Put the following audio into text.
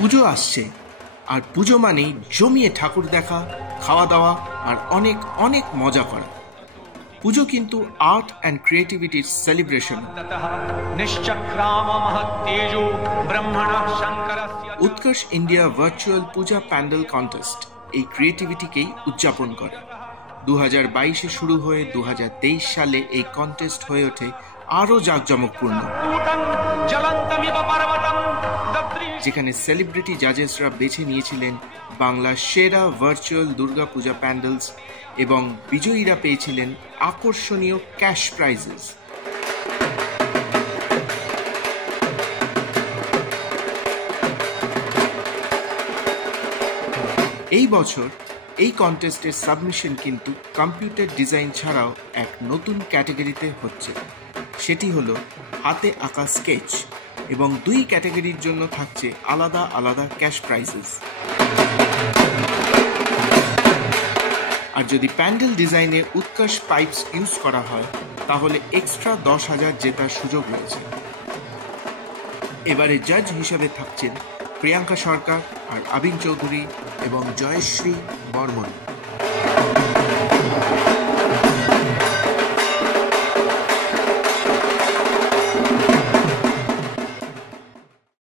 পুজো আসছে, আর পুজো মানেই জমিয়ে ঠাকুর দেখা, খাওয়া দাওয়া আর অনেক অনেক মজা করা। পুজো কিন্তু আর্ট অ্যান্ড ক্রিয়েটিভিটির সেলিব্রেশন। উৎকর্ষ ইন্ডিয়া ভার্চুয়াল পূজা প্যান্ডেল কন্টেস্ট এই ক্রিয়েটিভিটিকেই উদযাপন করে। 2022-এ শুরু হয়ে 2023 সালে এই কন্টেস্ট হয়ে ওঠে আরও জাঁকজমকপূর্ণ, যেখানে সেলিব্রিটি জাজেসরা বেছে নিয়েছিলেন বাংলার সেরা ভার্চুয়াল দুর্গাপূজা প্যান্ডেলস এবং বিজয়ীরা পেয়েছিলেন আকর্ষণীয় ক্যাশ প্রাইজেস। এই বছর এই কন্টেস্টের সাবমিশন কিন্তু কম্পিউটার ডিজাইন ছাড়াও এক নতুন ক্যাটাগরিতে হচ্ছে, সেটি হলো হাতে আঁকা স্কেচ, এবং 2 ক্যাটাগরির জন্য থাকছে আলাদা আলাদা ক্যাশ প্রাইজেস। আর যদি প্যান্ডেল ডিজাইনে উৎকর্ষ পাইপস ইউজ করা হয় তাহলে এক্সট্রা 10,000 জেতার সুযোগ রয়েছে। এবারে জাজ হিসেবে থাকছেন প্রিয়াঙ্কা সরকার আর আবিন চৌধুরী এবং জয়শ্রী বর্মন।